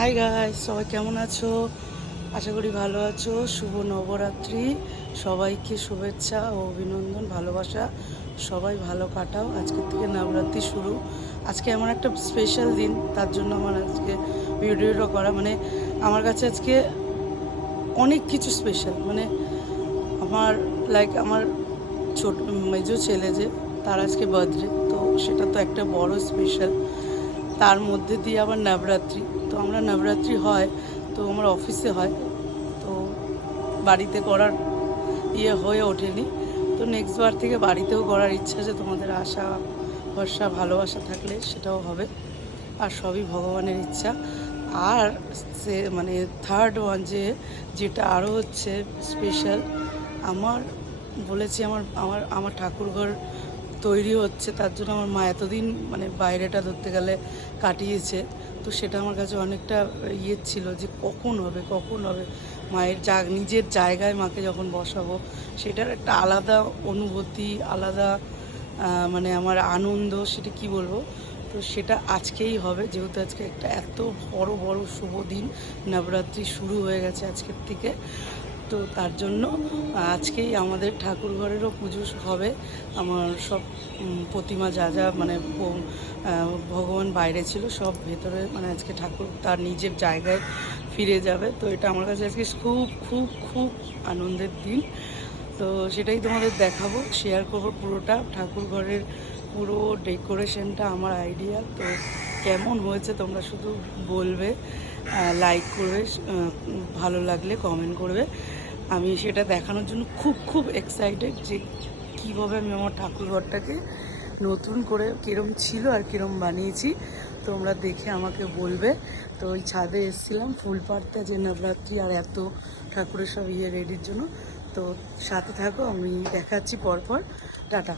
Hi guys, সবাই কেমন আছো? আশা করি ভালো আছো। শুভ নবরাত্রি, সবাইকে শুভেচ্ছা ও অভিনন্দন, ভালোবাসা। সবাই ভালো কাটাও। আজকের থেকে নবরাত্রি শুরু। আজকে আমার একটা স্পেশাল দিন, তার জন্য আমার আজকে ভিডিওটা করা। আমার কাছে আজকে অনেক কিছু স্পেশাল। আমার আমার ছোট মেজো ছেলে যে, তার আজকে বার্থডে, তো সেটা তো একটা বড় স্পেশাল। তার মধ্যে দিয়ে আবার নবরাত্রি। তো আমরা নবরাত্রি হয়, তো আমার অফিসে হয়, তো বাড়িতে করার হয়ে ওঠেনি। তো নেক্সট বার থেকে বাড়িতেও করার ইচ্ছা আছে। তোমাদের আশা ভরসা ভালোবাসা থাকলে সেটাও হবে। আর সবই ভগবানের ইচ্ছা। আর সে থার্ড ওয়ান যেটা আরও হচ্ছে স্পেশাল, আমার বলেছি আমার আমার আমার ঠাকুরঘর তৈরি হচ্ছে। তার জন্য আমার মা এতদিন বাইরেটা ধরতে গেলে কাটিয়েছে। তো সেটা আমার কাছে অনেকটা ছিল যে কখন হবে মায়ের নিজের জায়গায় মাকে যখন বসাবো, সেটার একটা আলাদা অনুভূতি, আলাদা আমার আনন্দ, সেটা কি বলবো। তো সেটা আজকেই হবে, যেহেতু আজকে একটা এত বড় বড় শুভ দিন, নবরাত্রি শুরু হয়ে গেছে আজকের থেকে। তো তার জন্য আজকেই আমাদের ঠাকুর ঘরেরও পুজো হবে। আমার সব প্রতিমা যা যা ভগবান বাইরে ছিল, সব ভেতরে আজকে ঠাকুর তার নিজের জায়গায় ফিরে যাবে। তো এটা আমার কাছে আজকে খুব খুব খুব আনন্দের দিন। তো সেটাই তোমাদের দেখাবো, শেয়ার করবো পুরোটা। ঠাকুর ঘরের পুরো ডেকোরেশনটা আমার আইডিয়া। তো কেমন হয়েছে তোমরা শুধু বলবে, লাইক করবে, ভালো লাগলে কমেন্ট করবে। আমি সেটা দেখানোর জন্য খুব খুব এক্সাইটেড যে কীভাবে আমি আমার ঠাকুরঘরটাকে নতুন করে কীরম ছিল আর কীরম বানিয়েছি, তোমরা দেখে আমাকে বলবে। তো ওই ছাদে এসেছিলাম ফুল পাড়তে, যে নবরাত্রি আর এত ঠাকুরের সব রেডির জন্য। তো সাথে থাকো, আমি দেখাচ্ছি পরপর। টাটা।